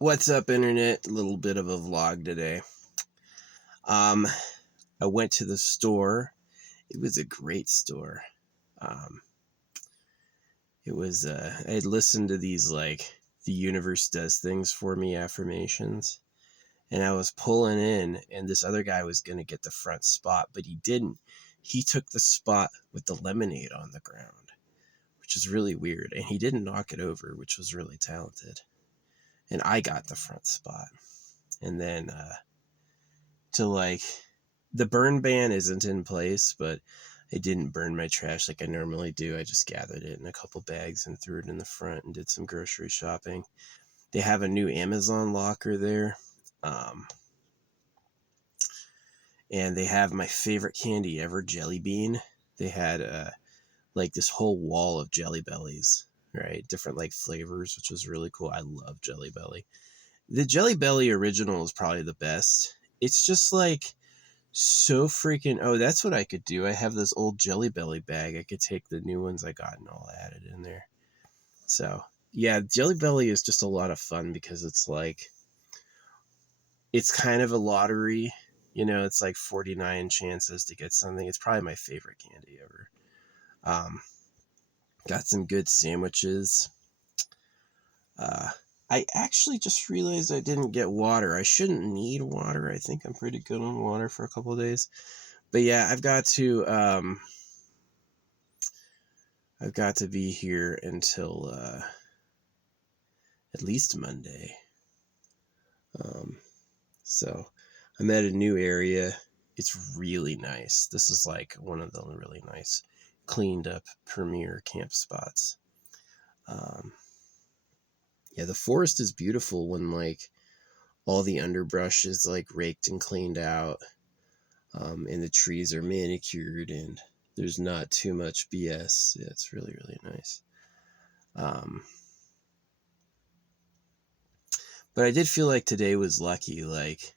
What's up, internet? A little bit of a vlog today. Um, I went to the store. It was a great store. Um, I had listened to these, like, the universe does things for me affirmations. And I was pulling in, and this other guy was going to get the front spot, but he didn't. He took the spot with the lemonade on the ground, which is really weird. And he didn't knock it over, which was really talented. And I got the front spot. And then, the burn ban isn't in place, but I didn't burn my trash like I normally do. I just gathered it in a couple bags and threw it in the front and did some grocery shopping. They have a new Amazon locker there. And they have my favorite candy ever, Jelly Bean. They had like this whole wall of Jelly Bellies, right? Different like flavors, which was really cool. I love Jelly Belly. The Jelly Belly original is probably the best. It's just like so freaking, oh, that's what I could do. I have this old Jelly Belly bag. I could take the new ones I got and all add it in there. So yeah, Jelly Belly is just a lot of fun because it's like, it's kind of a lottery. You know, it's like 49 chances to get something. It's probably my favorite candy ever. Got some good sandwiches. I actually just realized I didn't get water. I shouldn't need water. I think I'm pretty good on water for a couple of days. But yeah, I've got to be here until at least Monday. So I'm at a new area. It's really nice. This is like one of the really nice, cleaned up premier camp spots. Yeah, the forest is beautiful when like all the underbrush is like raked and cleaned out, and the trees are manicured and there's not too much BS. Yeah, it's really, really nice. But I did feel like today was lucky. Like,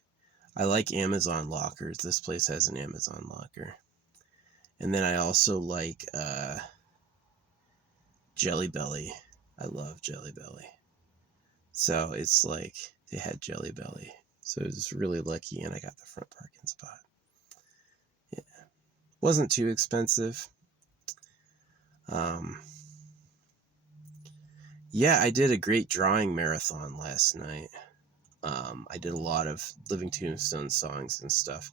I like Amazon lockers. This place has an Amazon locker. And then I also like Jelly Belly. I love Jelly Belly. So it's like they had Jelly Belly. So it was really lucky, and I got the front parking spot. Yeah. Wasn't too expensive. Yeah, I did a great drawing marathon last night. I did a lot of Living Tombstone songs and stuff.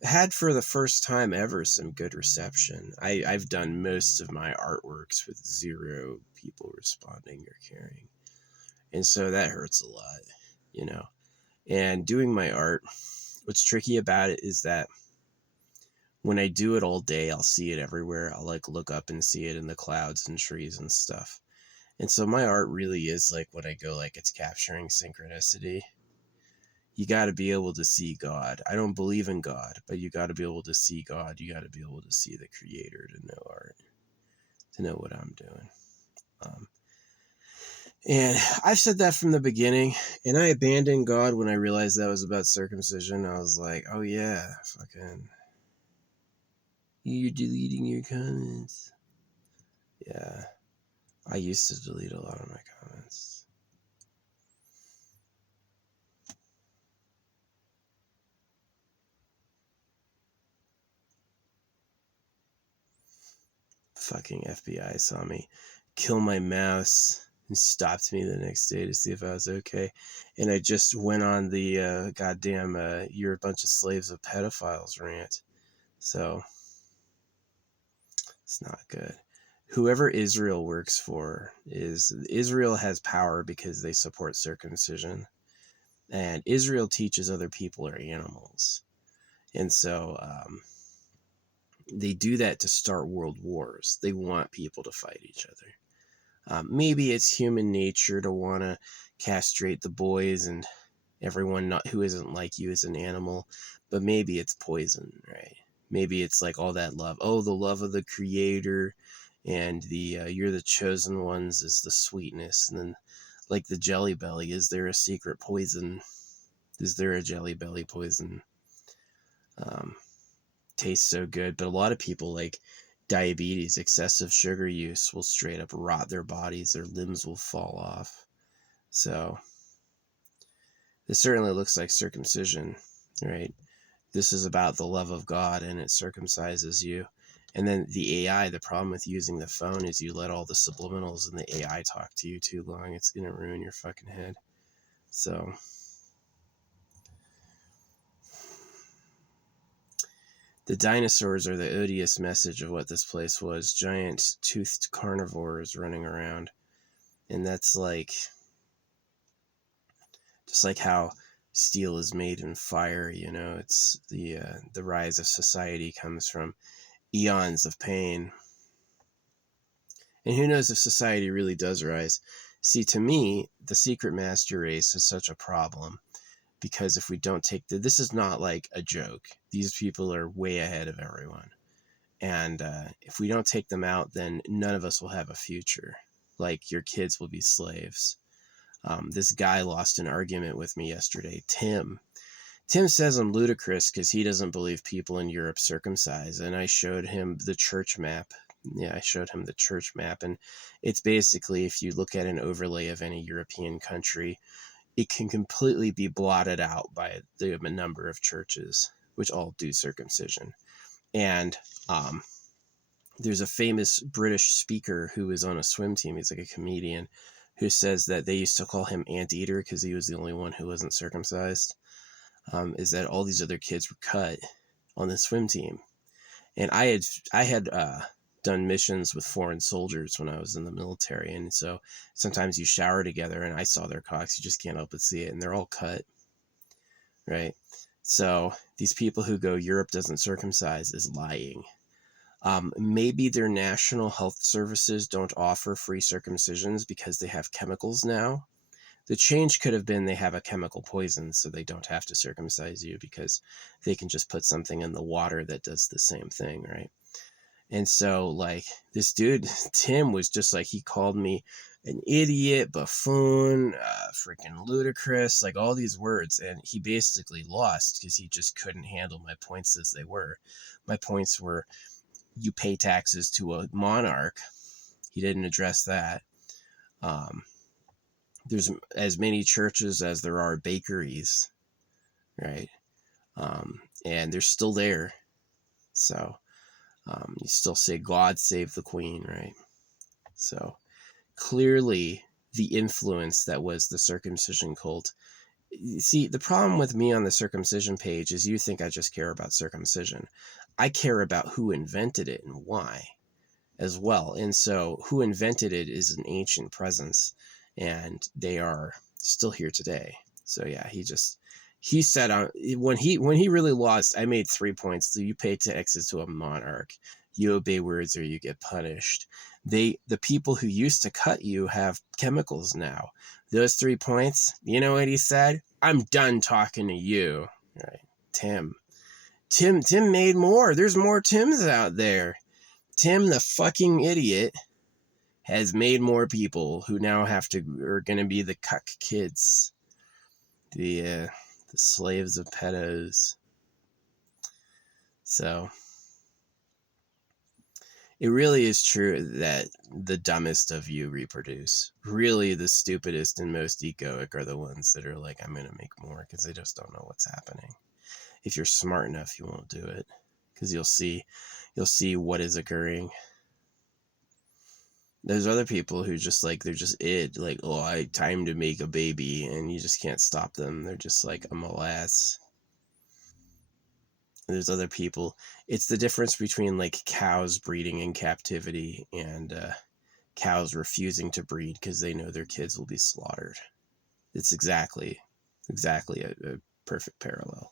Had for the first time ever some good reception. I've done most of my artworks with 0 people responding or caring. And so that hurts a lot, you know. And doing my art, what's tricky about it is that when I do it all day, I'll see it everywhere. I'll like look up and see it in the clouds and trees and stuff. And so my art really is like when I go like it's capturing synchronicity. You got to be able to see God. I don't believe in God, but you got to be able to see God. You got to be able to see the creator to know art, to know what I'm doing. And I've said that from the beginning, and I abandoned God when I realized that was about circumcision. I was like, oh yeah, fucking, you're deleting your comments. Yeah, I used to delete a lot of my comments. Fucking FBI saw me kill my mouse and stopped me the next day to see if I was okay. And I just went on the goddamn you're a bunch of slaves of pedophiles rant. So it's not good. Whoever Israel works for Israel has power because they support circumcision. And Israel teaches other people are animals. And so they do that to start world wars. They want people to fight each other. Maybe it's human nature to want to castrate the boys and everyone who isn't like you is an animal, but maybe it's poison, right? Maybe it's like all that love. Oh, the love of the creator and the you're the chosen ones is the sweetness. And then like the Jelly Belly, is there a secret poison? Is there a Jelly Belly poison? Tastes so good, but a lot of people like diabetes, excessive sugar use will straight up rot their bodies. Their limbs will fall off. So This certainly looks like circumcision, right? This is about the love of God, and it circumcises you. And then the AI, the problem with using the phone is you let all the subliminals in the AI talk to you too long. It's going to ruin your fucking head. So the dinosaurs are the odious message of what this place was. Giant toothed carnivores running around. And that's like, just like how steel is made in fire, you know, it's the rise of society comes from eons of pain. And who knows if society really does rise. See, to me, the secret master race is such a problem, because if we don't take this is not like a joke. These people are way ahead of everyone. And if we don't take them out, then none of us will have a future. Like, your kids will be slaves. This guy lost an argument with me yesterday, Tim. Tim says I'm ludicrous because he doesn't believe people in Europe circumcise. And I showed him the church map. Yeah, I showed him the church map. And it's basically, if you look at an overlay of any European country, it can completely be blotted out by the number of churches, which all do circumcision. And there's a famous British speaker who was on a swim team. He's like a comedian, who says that they used to call him Anteater because he was the only one who wasn't circumcised. Is that all these other kids were cut on the swim team. And I had done missions with foreign soldiers when I was in the military. And so sometimes you shower together, and I saw their cocks. You just can't help but see it. And they're all cut, right? So these people who go, Europe doesn't circumcise, is lying. Maybe their national health services don't offer free circumcisions because they have chemicals now. The change could have been they have a chemical poison, so they don't have to circumcise you because they can just put something in the water that does the same thing, right? And so, like, this dude, Tim, was just like, he called me an idiot, buffoon, freaking ludicrous, like all these words. And he basically lost because he just couldn't handle my points as they were. My points were, you pay taxes to a monarch. He didn't address that. There's as many churches as there are bakeries, right? And they're still there. So you still say, God save the Queen, right? So clearly the influence that was the circumcision cult. See, the problem with me on the circumcision page is you think I just care about circumcision. I care about who invented it and why as well. And so who invented it is an ancient presence, and they are still here today. So yeah, he said when he really lost, I made 3 points. So you pay taxes to a monarch, you obey words or you get punished. The people who used to cut you have chemicals now. Those 3 points, you know what he said? I'm done talking to you. Right. Tim made more. There's more Tims out there. Tim, the fucking idiot, has made more people who now are going to be the cuck kids. The slaves of pedos. So it really is true that the dumbest of you reproduce. Really, the stupidest and most egoic are the ones that are like, I'm going to make more, because they just don't know what's happening. If you're smart enough, you won't do it, because you'll see what is occurring. There's other people who just like, they're just like, oh, time to make a baby, and you just can't stop them. They're just like a molass. There's other people. It's the difference between like cows breeding in captivity and cows refusing to breed because they know their kids will be slaughtered. It's exactly a perfect parallel.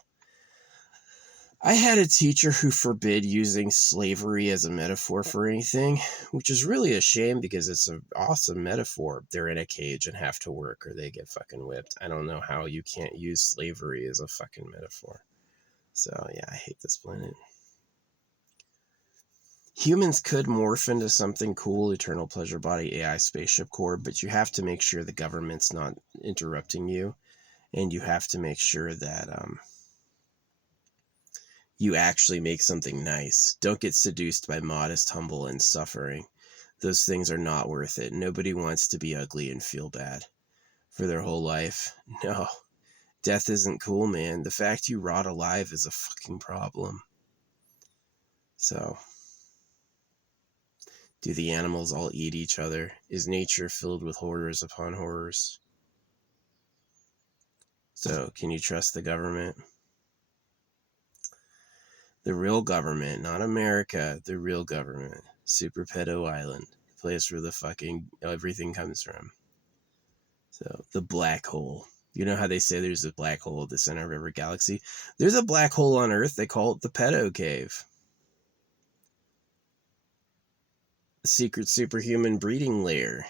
I had a teacher who forbid using slavery as a metaphor for anything, which is really a shame because it's an awesome metaphor. They're in a cage and have to work or they get fucking whipped. I don't know how you can't use slavery as a fucking metaphor. So yeah, I hate this planet. Humans could morph into something cool, Eternal Pleasure Body, AI Spaceship Core, but you have to make sure the government's not interrupting you, and you have to make sure that you actually make something nice. Don't get seduced by modest, humble, and suffering. Those things are not worth it. Nobody wants to be ugly and feel bad for their whole life. No. Death isn't cool, man. The fact you rot alive is a fucking problem. So, do the animals all eat each other? Is nature filled with horrors upon horrors? So, can you trust the government? The real government, not America, the real government. Super Pedo Island, the place where the fucking everything comes from. So, the black hole. You know how they say there's a black hole at the center of every galaxy? There's a black hole on Earth. They call it the Pedo Cave. The secret superhuman breeding lair.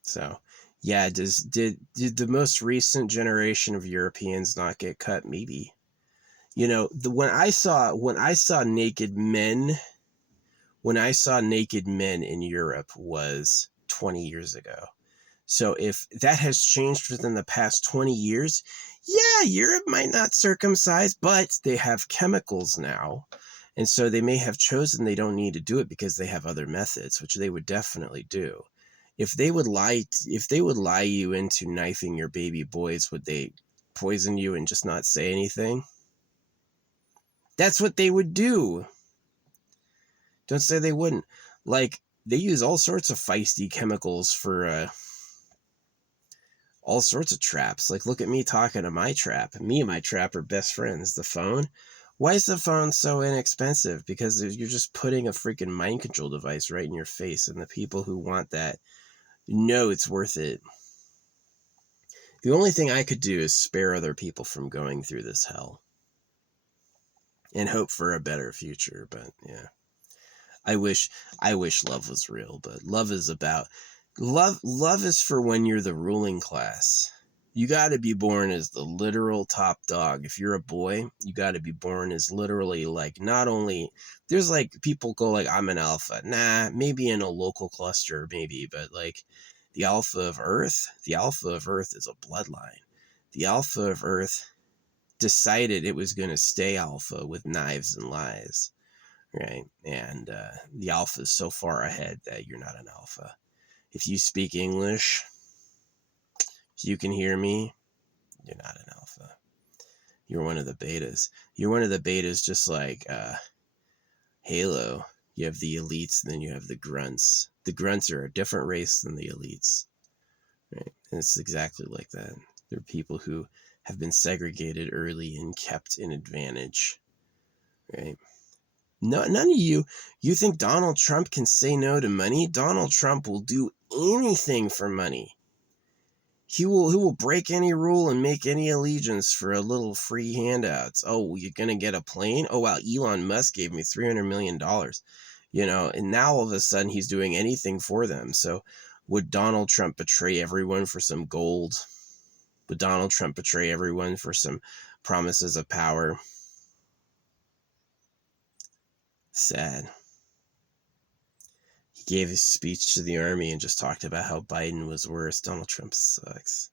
So, yeah, did the most recent generation of Europeans not get cut? Maybe. You know, when I saw naked men in Europe was 20 years ago. So if that has changed within the past 20 years, yeah, Europe might not circumcise, but they have chemicals now. And so they may have chosen they don't need to do it because they have other methods, which they would definitely do. If they would lie you into knifing your baby boys, would they poison you and just not say anything? That's what they would do. Don't say they wouldn't. Like, they use all sorts of feisty chemicals for all sorts of traps. Like, look at me talking to my trap. Me and my trap are best friends. The phone. Why is the phone so inexpensive? Because you're just putting a freaking mind control device right in your face, and the people who want that know it's worth it. The only thing I could do is spare other people from going through this hell and hope for a better future. But yeah, I wish love was real, but love is for when you're the ruling class. You got to be born as the literal top dog. If you're a boy, you got to be born as literally, like, not only, there's like people go like, I'm an alpha. Nah, maybe in a local cluster, maybe, but like the alpha of Earth is a bloodline. The alpha of Earth decided it was going to stay alpha with knives and lies, right? And the alpha is so far ahead that you're not an alpha. If you speak English, if you can hear me, you're not an alpha. You're one of the betas. You're one of the betas, just like Halo. You have the elites, and then you have the grunts. The grunts are a different race than the elites, right? And it's exactly like that. They're people who have been segregated early and kept in advantage, right? No, none of you think Donald Trump can say no to money? Donald Trump will do anything for money. He will break any rule and make any allegiance for a little free handouts. Oh, you're going to get a plane? Oh, wow, Elon Musk gave me $300 million. You know, and now all of a sudden he's doing anything for them. So would Donald Trump betray everyone for some gold? Would Donald Trump betray everyone for some promises of power? Sad. He gave his speech to the army and just talked about how Biden was worse. Donald Trump sucks.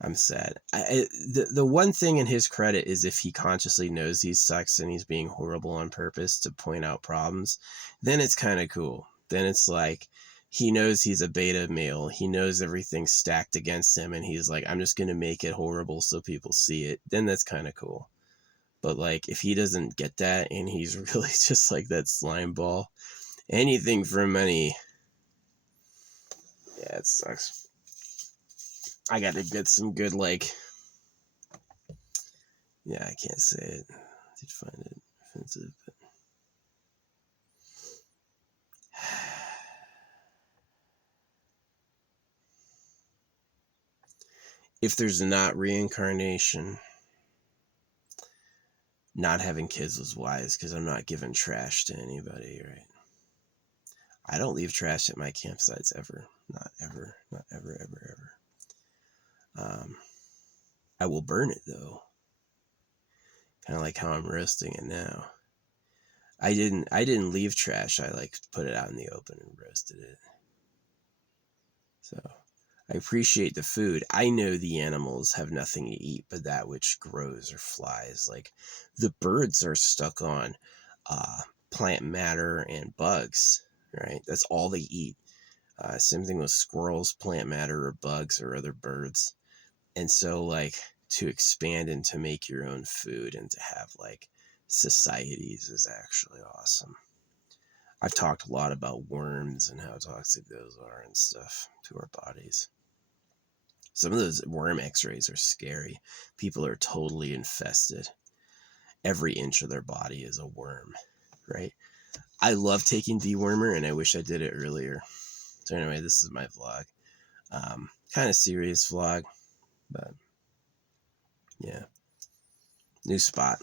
I'm sad. The one thing in his credit is if he consciously knows he sucks and he's being horrible on purpose to point out problems, then it's kind of cool. Then it's like he knows he's a beta male. He knows everything's stacked against him, and he's like, I'm just going to make it horrible so people see it. Then that's kind of cool. But like, if he doesn't get that and he's really just like that slime ball, anything for money, yeah, it sucks. I gotta get some good, like, yeah, I can't say it. I did find it offensive, but if there's not reincarnation, not having kids was wise, because I'm not giving trash to anybody, right? I don't leave trash at my campsites ever. Not ever. Not ever, ever, ever. I will burn it, though. Kind of like how I'm roasting it now. I didn't leave trash. I like put it out in the open and roasted it. So I appreciate the food. I know the animals have nothing to eat but that which grows or flies. Like the birds are stuck on plant matter and bugs. right? That's all they eat. Same thing with squirrels, plant matter, or bugs or other birds. And so, like, to expand and to make your own food and to have like societies is actually awesome. I've talked a lot about worms and how toxic those are and stuff to our bodies. Some of those worm x-rays are scary. People are totally infested. Every inch of their body is a worm, right? I love taking dewormer and I wish I did it earlier. So anyway, this is my vlog. Kind of serious vlog, but yeah. New spot.